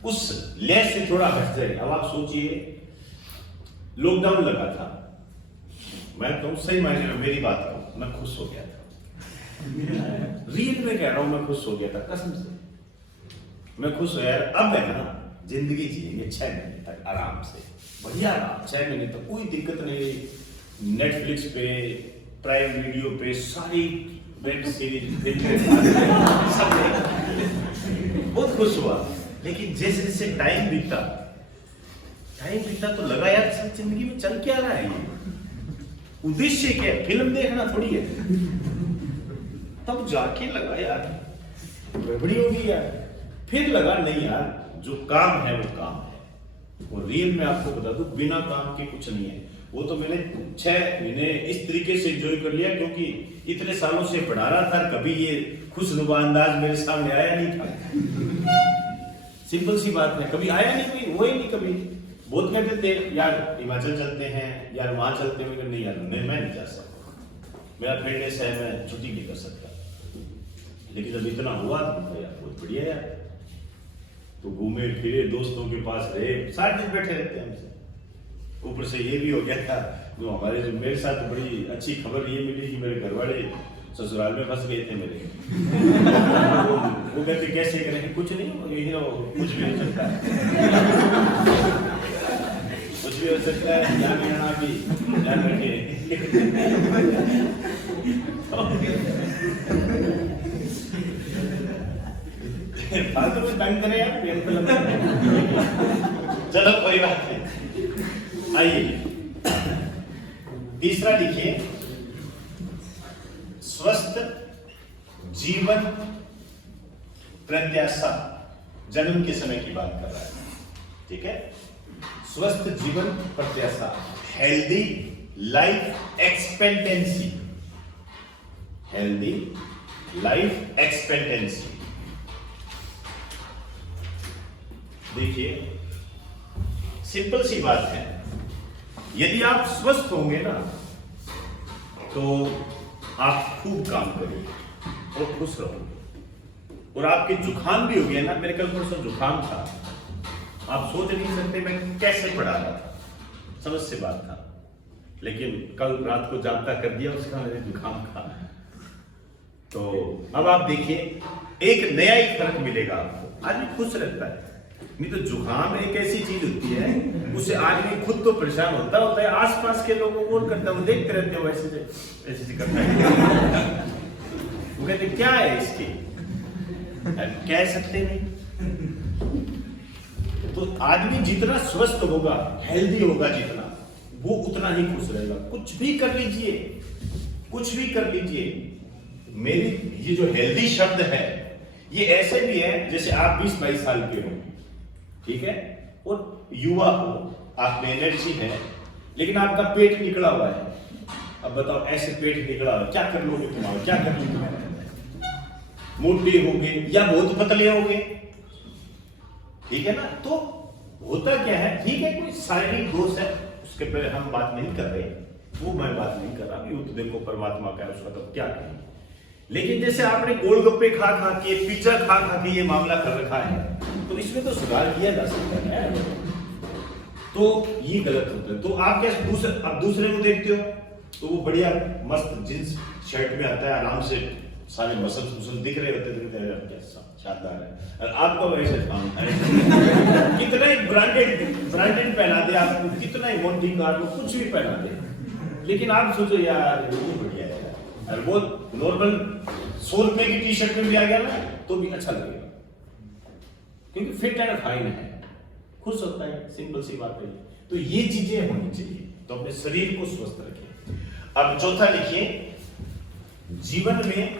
उस लय से थोड़ा हट जाए। अब आप सोचिए लॉकडाउन लगा था, मैं तो सही मायने में मेरी बात कहूं, मैं खुश हो गया था, रियल में कह रहा हूं, मैं खुश हो गया था, कसम से मैं खुश हो यार। अब है ना जिंदगी जिएंगे 6 महीने तक आराम से, बढ़िया आराम, 6 महीने तक कोई दिक्कत नहीं। नेटफ्लिक्स पे, प्राइम वीडियो पे सारी वेब सीरीज सब बहुत खुश हुआ। लेकिन जैसे जैसे टाइम बीता तो लगा यार सब जिंदगी में चल क्या रहा है, ये उद्देश्य क्या है, फिल्म देखना थोड़ी है। तब जाके लगा यार गड़बड़ी होगी यार, फिर लगा नहीं यार जो काम है वो काम है। और रियल में आपको बता दूं, बिना काम के कुछ नहीं है। वो तो मैंने 6 महीने इस तरीके से एंजॉय कर लिया, क्योंकि इतने सालों से पढ़ा रहा था, कभी ये खुशनुमा अंदाज मेरे सामने आया नहीं था। सिंपल सी बात है, कभी आया नहीं, कोई वो ही नहीं। कभी बहुत कहते थे यार हिमाचल चलते हैं, यार वहां चलते हैं, नहीं यार मैं नहीं जा सकता, मेरा फिटनेस है, मैं छुट्टी नहीं कर सकता। लेकिन जब इतना हुआ तो यार बहुत बढ़िया यार, तो घूमे फिरे, दोस्तों के पास रहे, 60 दिन बैठे रहते हैं हमसे। ऊपर से ये भी हो गया था, जो हमारे जो मेरे साथ बड़ी अच्छी खबर ये मिली कि मेरे घर वाले ससुराल में फंस गए थे मेरे। वो कहते कैसे करें, कुछ नहीं, यही कुछ भी हो सकता है, कुछ भी हो सकता है, ध्यान रखना भी, ध्यान रखिए। फालतू में तंग करे यार, पेन पे लगा। चलो कोई बात नहीं। आइए तीसरा लिखिए, स्वस्थ जीवन प्रत्याशा, जन्म के समय की बात कर रहा है, ठीक है। स्वस्थ जीवन प्रत्याशा, healthy life expectancy, healthy life expectancy. देखिए सिंपल सी बात है, यदि आप स्वस्थ होंगे ना तो आप खूब काम करोगे और खुश रहोगे। और आपके जुकाम भी हो गया ना, मेरे कल परसों जुकाम था, आप सोच नहीं सकते मैं कैसे पढ़ा रहा था, समझ से बात था, लेकिन कल रात को जागता कर दिया उसका, मेरे जुकाम था। तो अब आप देखिए एक नया ही फर्क मिलेगा आपको, आदमी खुश रहता है। नहीं तो जुकाम एक ऐसी चीज होती है, उससे आदमी खुद तो परेशान होता है, आसपास के लोगों को करता है, वो देखते रहते हो ऐसे ऐसे करता है। वो कहते क्या है इसके, कह सकते नहीं। तो आदमी जितना स्वस्थ होगा, हेल्दी होगा जितना, वो उतना ही खुश रहेगा। कुछ भी कर लीजिए, कुछ भी कर लीजिए। मेरी ये जो हेल्दी शब्द है, ये ऐसे भी है जैसे आप 20-22 साल के हो, ठीक है, और युवा हो, आप में एनर्जी है, लेकिन आपका पेट निकला हुआ है। अब बताओ ऐसे पेट निकला हुआ, क्या कर लोगे तुम्हारा, क्या कर लोगे? मोटे होगे या बहुत पतले होगे, ठीक है ना। तो होता क्या है, ठीक है कोई शारीरिक दोष है, उसके पहले हम बात नहीं कर रहे, वो मैं बात नहीं कर रहा, वो तो देखो परमात्मा का है, उसका तो क्या कहें। लेकिन जैसे आपने गोलगप्पे खा खा के, पिज्जा खा खा के ये मामला कर रखा है, तो इसमें तो सुधार किया जा सकता है। तो ये गलत होता है। तो आप क्या दूसरे को देखते हो तो वो बढ़िया मस्त जींस शर्ट में आता है, आराम से सारे मसल दिख रहे होते हैं, शानदार है। और आपको वैसे कितना ही ब्रांडेड पहना दे आपको, कितना ही मोटी कार को कुछ भी पहना दे, लेकिन आप सोचो यार ये बढ़िया है, और वो नॉर्मल 100 रुपए की टी शर्ट में भी आ गया ना तो भी अच्छा लगेगा, क्योंकि फिट एंड फाइन है, खुश होता है। सिंपल सी बात है। तो ये चीजें होनी चाहिए, तो अपने शरीर को स्वस्थ रखिए। अब चौथा लिखिए, जीवन में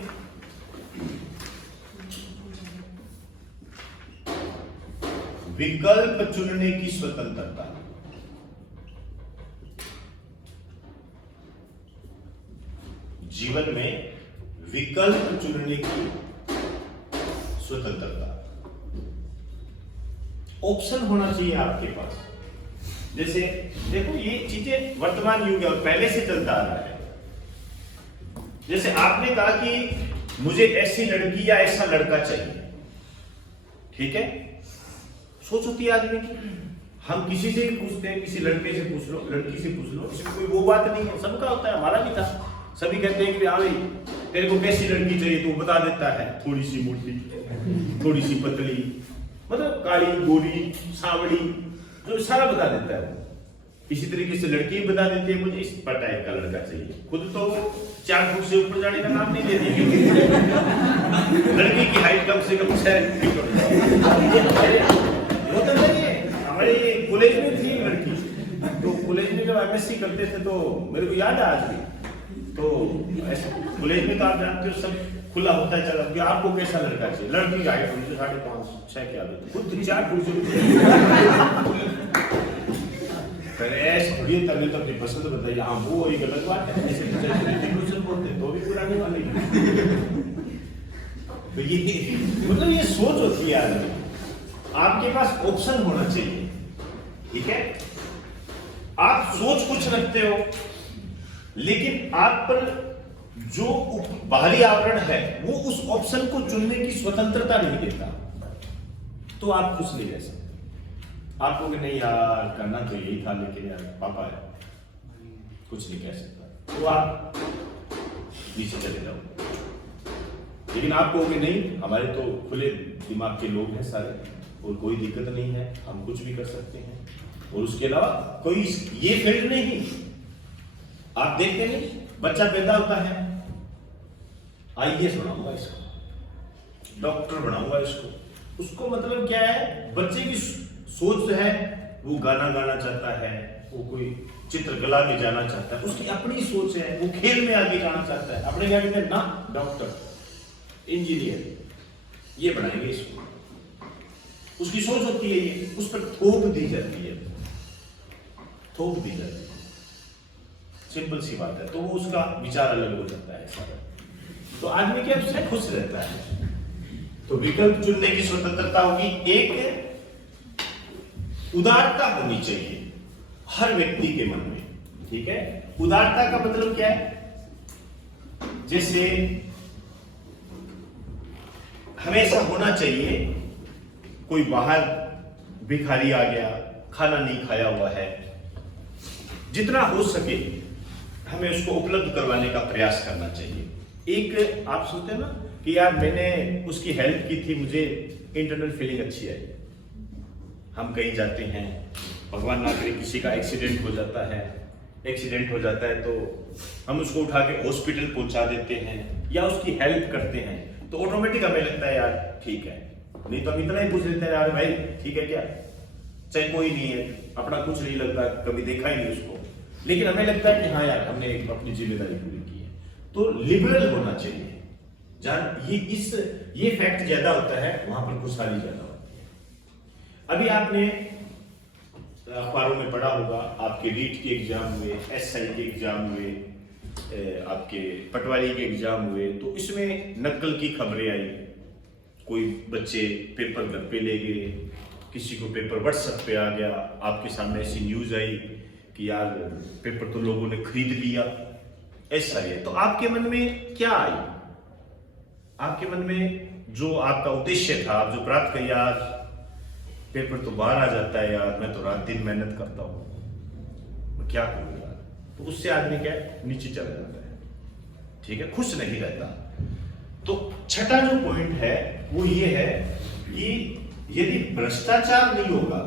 विकल्प चुनने की स्वतंत्रता। जीवन में विकल्प चुनने की स्वतंत्रता, ऑप्शन होना चाहिए आपके पास। जैसे देखो ये चीजें वर्तमान युग है और पहले से चलता आ रहा है। जैसे आपने कहा कि मुझे ऐसी लड़की या ऐसा लड़का चाहिए, ठीक है, सोच होती है आदमी की, हम किसी से भी पूछते हैं, किसी लड़के से पूछ लो, लड़की से पूछ लो, इसमें कोई वो बात नहीं है, सबका होता है, हमारा भी था। सभी कहते हैं कि हाँ भाई तेरे को कैसी लड़की चाहिए, तो बता देता है, थोड़ी सी मोटी, थोड़ी सी पतली, मतलब काली गोरी सांवली, जो सारा बता देता है। इसी तरीके से लड़की बता देती है मुझे इस टाइप का लड़का चाहिए, खुद तो 4 फुट से ऊपर जाने का नाम नहीं लेती, लड़की की हाइट कम से कम 6 फीट होता नहीं है। हमारे कॉलेज में थी लड़की, तो कॉलेज में जब एमएससी करते थे तो मेरे को याद है आज भी, तो ऐसे कॉलेज में तो आप जानते हो सब खुला होता है, चलो कि आपको कैसा लड़का चाहिए, लड़की की हाइट होनी चाहिए 5.5-6 क्या खुद 4 फुट से ऐसे थोड़ी तभी तो अपनी पसंद बताइए। हाँ वो एक अलग बात है, ऐसे बोलते तो भी पूरा नहीं वाली। तो ये मतलब ये सोच होती है आदमी, आपके पास ऑप्शन होना चाहिए, ठीक है। आप सोच कुछ रखते हो, लेकिन आप पर जो बाहरी आवरण है वो उस ऑप्शन को चुनने की स्वतंत्रता नहीं देता, तो आप खुश नहीं रह सकते। आपको कि नहीं यार करना तो यही था, लेकिन यार पापा है कुछ नहीं कह सकता, तो आप नीचे चले जाओ। लेकिन आप कहोगे नहीं हमारे तो खुले दिमाग के लोग हैं सारे, और कोई दिक्कत नहीं है, हम कुछ भी कर सकते हैं, और उसके अलावा कोई ये फील्ड नहीं, आप देखते नहीं, बच्चा पैदा होता है, आईएएस बनाऊंगा इसको, डॉक्टर बनाऊंगा इसको, उसको मतलब क्या है, बच्चे की सोच है, वो गाना गाना चाहता है, वो कोई चित्रकला में जाना चाहता है, उसकी अपनी सोच है, वो खेल में आगे जाना चाहता है। अपने क्या कहते हैं ना, डॉक्टर, इंजीनियर, ये बनाएंगे इसको, उसकी सोच होती है ये, उस पर थोप दी जाती है, थोप दी जाती है, सिंपल सी बात है। तो वो उसका विचार अलग हो जाता है ऐसा। तो आदमी क्या उससे खुश रहता है। तो विकल्प चुनने की स्वतंत्रता होगी। एक उदारता होनी चाहिए हर व्यक्ति के मन में, ठीक है। उदारता का मतलब क्या है, जैसे हमेशा होना चाहिए, कोई बाहर भिखारी आ गया, खाना नहीं खाया हुआ है, जितना हो सके हमें उसको उपलब्ध करवाने का प्रयास करना चाहिए। एक आप सोचते हैं ना कि यार मैंने उसकी हेल्प की थी, मुझे इंटरनल फीलिंग अच्छी आई। हम कहीं जाते हैं, भगवान ना करे किसी का एक्सीडेंट हो जाता है, एक्सीडेंट हो जाता है तो हम उसको उठा के हॉस्पिटल पहुंचा देते हैं या उसकी हेल्प करते हैं, तो ऑटोमेटिक हमें लगता है यार ठीक है। नहीं तो हम इतना ही पूछ लेते हैं, यार भाई ठीक है क्या, चाहे कोई नहीं है, अपना कुछ नहीं लगता, कभी देखा ही नहीं उसको, लेकिन हमें लगता है कि हाँ यार हमने अपनी जिम्मेदारी पूरी की है। तो लिबरल होना चाहिए, जहां ये फैक्ट ज्यादा होता है वहां पर खुशहाली ज्यादा होती है। अभी आपने अखबारों में पढ़ा होगा, आपके रीट के एग्जाम हुए, एसआई के एग्जाम हुए, आपके पटवारी के एग्जाम हुए, तो इसमें नकल की खबरें आई। कोई बच्चे पेपर घर पे ले गए, किसी को पेपर व्हाट्सएप पे आ गया, आपके सामने ऐसी न्यूज आई कि यार पेपर तो लोगों ने खरीद लिया, ऐसा है। तो आपके मन में क्या आई? आपके मन में जो आपका उद्देश्य था, आप जो प्राप्त कर, यार पेपर तो बाहर आ जाता है, यार मैं तो रात दिन मेहनत करता हूं, मैं क्या करूं यार, तो उससे आदमी क्या नीचे चला जाता है, ठीक है, खुश नहीं रहता। तो छठा जो पॉइंट है वो ये है कि यदि भ्रष्टाचार नहीं होगा,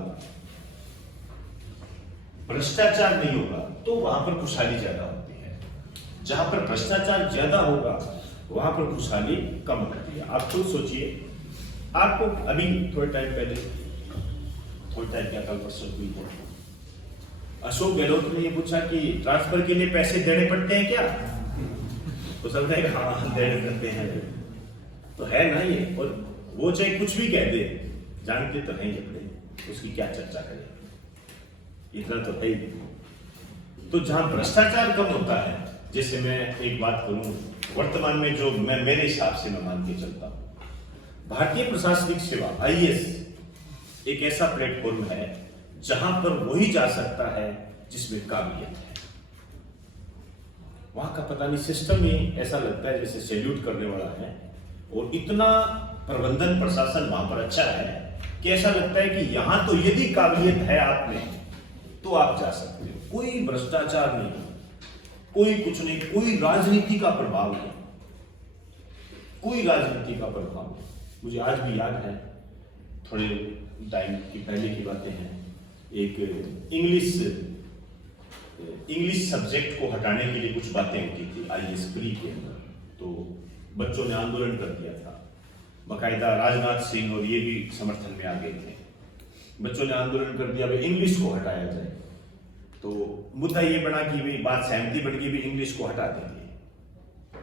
भ्रष्टाचार नहीं होगा तो वहां पर खुशहाली ज्यादा होती है। जहां पर भ्रष्टाचार ज्यादा होगा वहां पर खुशहाली कम होती है। आप खुद सोचिए, आपको अभी थोड़े टाइम पहले, थोड़े टाइम क्या कल परसों हुई है, अशोक गहलोत ने ये पूछा कि ट्रांसफर के लिए पैसे देने पड़ते हैं क्या, तो सब कहेगा हाँ देने पड़ते हैं, तो है ना ये। और वो चाहे कुछ भी कह दे, जानते तो नहीं अपने, उसकी क्या चर्चा करें, इतना तो है ही। तो जहां भ्रष्टाचार कम होता है, जैसे मैं एक बात करूं, वर्तमान में जो मैं मेरे हिसाब से मैं मान के चलता हूं, भारतीय प्रशासनिक सेवा आईएएस एक ऐसा प्लेटफॉर्म है जहां पर वही जा सकता है जिसमें काबिलियत है। वहां का पता नहीं सिस्टम ही ऐसा लगता है जैसे सैल्यूट करने वाला है, और इतना प्रबंधन प्रशासन वहां पर अच्छा है कि ऐसा लगता है कि यहां तो यदि काबिलियत है आप में तो आप जा सकते हो। कोई भ्रष्टाचार नहीं, कोई कुछ नहीं, कोई राजनीति का प्रभाव नहीं, कोई राजनीति का प्रभाव नहीं। मुझे आज भी याद है, थोड़े टाइम की पहले की बातें हैं, एक इंग्लिश सब्जेक्ट को हटाने के लिए कुछ बातें होती थी आईएएस प्री के अंदर, तो बच्चों ने आंदोलन कर दिया था, बाकायदा राजनाथ सिंह और ये भी समर्थन में आ गए थे। बच्चों ने आंदोलन कर दिया, भाई इंग्लिश को हटाया जाए। तो मुद्दा ये बना कि भाई बात सहमति बन गई, भी इंग्लिश को हटा देंगे।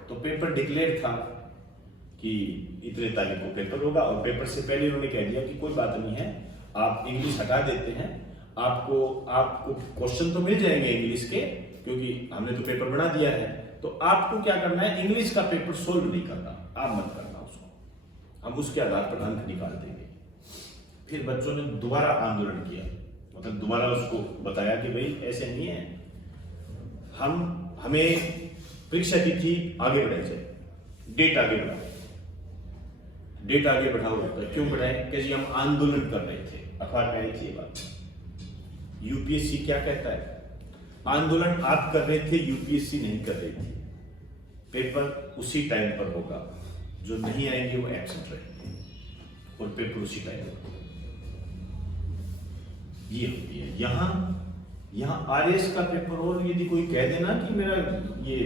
तो पेपर डिक्लेयर था कि इतने तारीख को पेपर होगा, और पेपर से पहले उन्होंने कह दिया कि कोई बात नहीं है, आप इंग्लिश हटा देते हैं, आपको क्वेश्चन तो मिल जाएंगे इंग्लिश के, क्योंकि हमने तो पेपर बना दिया है, तो आपको क्या करना है, इंग्लिश का पेपर सोल्व नहीं करना, आप मत करना उसको, हम उसके आधार पर अंक निकाल देंगे। फिर बच्चों ने दोबारा आंदोलन किया, मतलब दोबारा उसको बताया कि भाई ऐसे नहीं है, हमें परीक्षा तिथि आगे बढ़ाई जाए, डेट आगे बढ़ाओ, डेट आगे बढ़ाओ। क्यों बढ़ाए? क्योंकि हम आंदोलन कर रहे थे, अखबार में आई थी ये बात। यूपीएससी क्या कहता है, आंदोलन आप कर रहे थे, यूपीएससी नहीं कर रही थी, पेपर उसी टाइम पर होगा, जो नहीं आएंगे वो एब्सेंट रहेंगे, और पेपर उसी टाइम पर। ये होती है। यहां यहाँ आरएस का पेपर और यदि कोई कह देना कि मेरा ये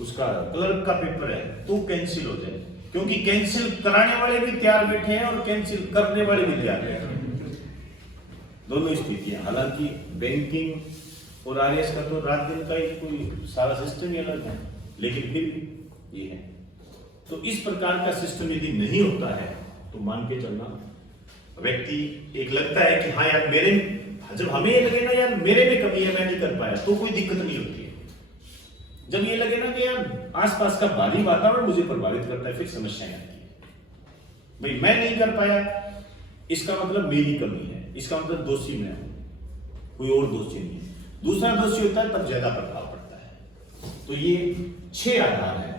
उसका क्लर्क का पेपर है तो कैंसिल हो जाए, क्योंकि कैंसिल कराने वाले भी तैयार बैठे हैं और कैंसिल करने वाले भी तैयार बैठे हैं, दोनों स्थितियां। हालांकि बैंकिंग और आरएस का तो रात दिन का ही कोई सारा सिस्टम ही अलग है, लेकिन फिर भी ये है। तो इस प्रकार का सिस्टम यदि नहीं होता है तो मान के चलना व्यक्ति एक लगता है कि हाँ यार मेरे, जब हमें ये लगे ना यार मेरे में कमी है मैं नहीं कर पाया तो कोई दिक्कत नहीं होती है। जब ये लगे ना कि यार आसपास का बाहरी वातावरण मुझे प्रभावित करता है फिर समस्याएं आती है। भाई मैं नहीं कर पाया इसका मतलब मेरी कमी है, इसका मतलब दोषी मैं हूं, कोई और दोषी नहीं है। दूसरा दोषी होता है तब ज्यादा प्रभाव पड़ता है। तो ये 6 आधार है,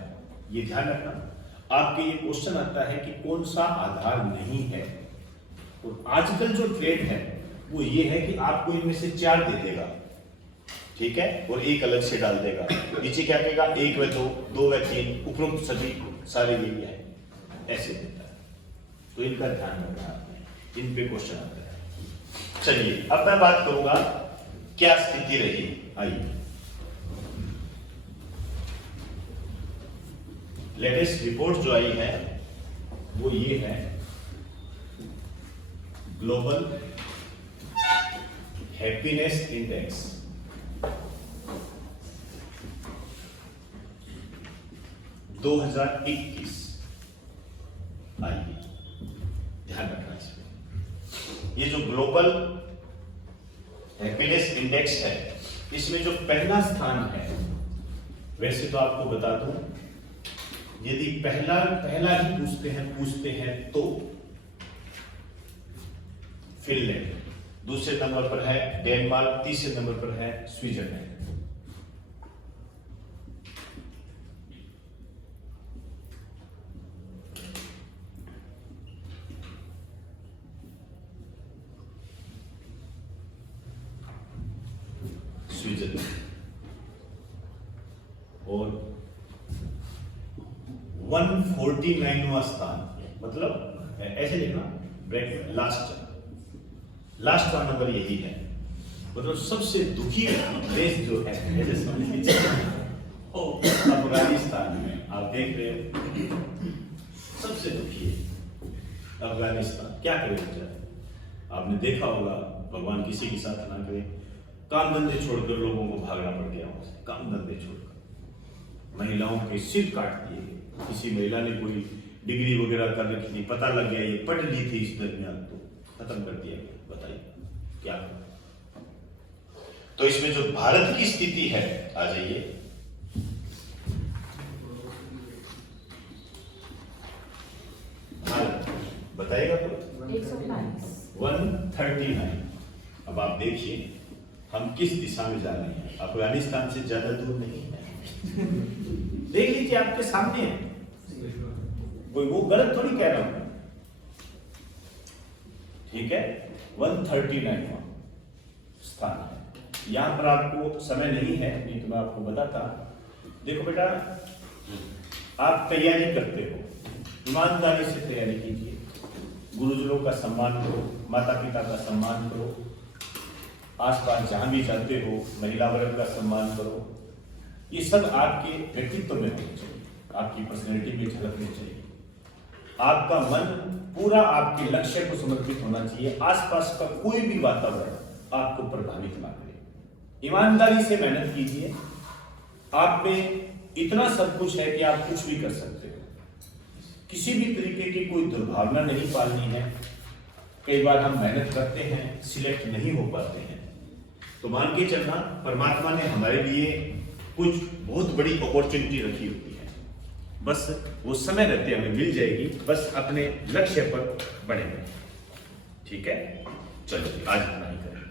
ये ध्यान रखना। आपके ये क्वेश्चन आता है कि कौन सा आधार नहीं है, और आजकल जो ट्रेंड है वो ये है कि आपको इनमें से 4 दे देगा, ठीक है, और एक अलग से डाल देगा, नीचे क्या कहेगा 1 व 2, 2 व 3, उपरोक्त सभी सारे यही है, ऐसे देता है। तो इनका ध्यान रखना आपने, इन पे क्वेश्चन आता है। चलिए अब मैं बात करूंगा क्या स्थिति रही। आइए लेटेस्ट रिपोर्ट जो आई है वो ये है, ग्लोबल हैप्पीनेस इंडेक्स। आइए ध्यान रखना इसमें। ये जो ग्लोबल हैप्पीनेस इंडेक्स है इसमें जो पहला स्थान है, वैसे तो आपको बता दूं यदि पहला ही पूछते हैं तो फिनलैंड, दूसरे नंबर पर है डेनमार्क, तीसरे नंबर पर है स्विट्जरलैंड। और 149वां स्थान, मतलब ऐसे लिखना ब्रैकेट लास्ट का नंबर यही है, मतलब सबसे दुखी देश जो है अफगानिस्तान में। आप देख रहे हो सबसे दुखी है अफगानिस्तान। क्या करे बेचारा, आपने देखा होगा, भगवान किसी के साथ ना करे, काम धंधे छोड़कर लोगों को भागना पड़ गया, काम धंधे छोड़कर महिलाओं के सिर काट दिए। किसी महिला ने कोई डिग्री वगैरह कर रखी थी, पता लग गया ये पढ़ ली थी इस दरमियान, तो खत्म कर दिया गया। बताइए क्या। तो इसमें जो भारत की स्थिति है, आ जाइए, भारत बताएगा तो 139। अब आप देखिए हम किस दिशा में जा रहे हैं, अफगानिस्तान से ज्यादा दूर नहीं है। देख लीजिए आपके सामने है, कोई वो गलत थोड़ी कह रहा हूं, ठीक है। 139वां स्थान है। यहां पर आपको समय नहीं है, नहीं तो मैं आपको बताता। देखो बेटा, आप तैयारी करते हो, ईमानदारी से तैयारी कीजिए, गुरुजनों का सम्मान करो, माता पिता का सम्मान करो, आसपास जहां भी जाते हो महिला वर्ग का सम्मान करो। ये सब आपके व्यक्तित्व में होना चाहिए, आपकी पर्सनैलिटी में झलकनी चाहिए। आपका मन पूरा आपके लक्ष्य को समर्पित होना चाहिए। आसपास का कोई भी वातावरण आपको प्रभावित ना करे। ईमानदारी से मेहनत कीजिए। आप में इतना सब कुछ है कि आप कुछ भी कर सकते हो। किसी भी तरीके की कोई दुर्भावना नहीं पालनी है। कई बार हम मेहनत करते हैं, सिलेक्ट नहीं हो पाते हैं, तो मान के चलना परमात्मा ने हमारे लिए कुछ बहुत बड़ी अपॉर्चुनिटी रखी होती है, बस वो समय रहते हमें मिल जाएगी, बस अपने लक्ष्य पर बढ़े। ठीक है, चलो आज इतना ही करें।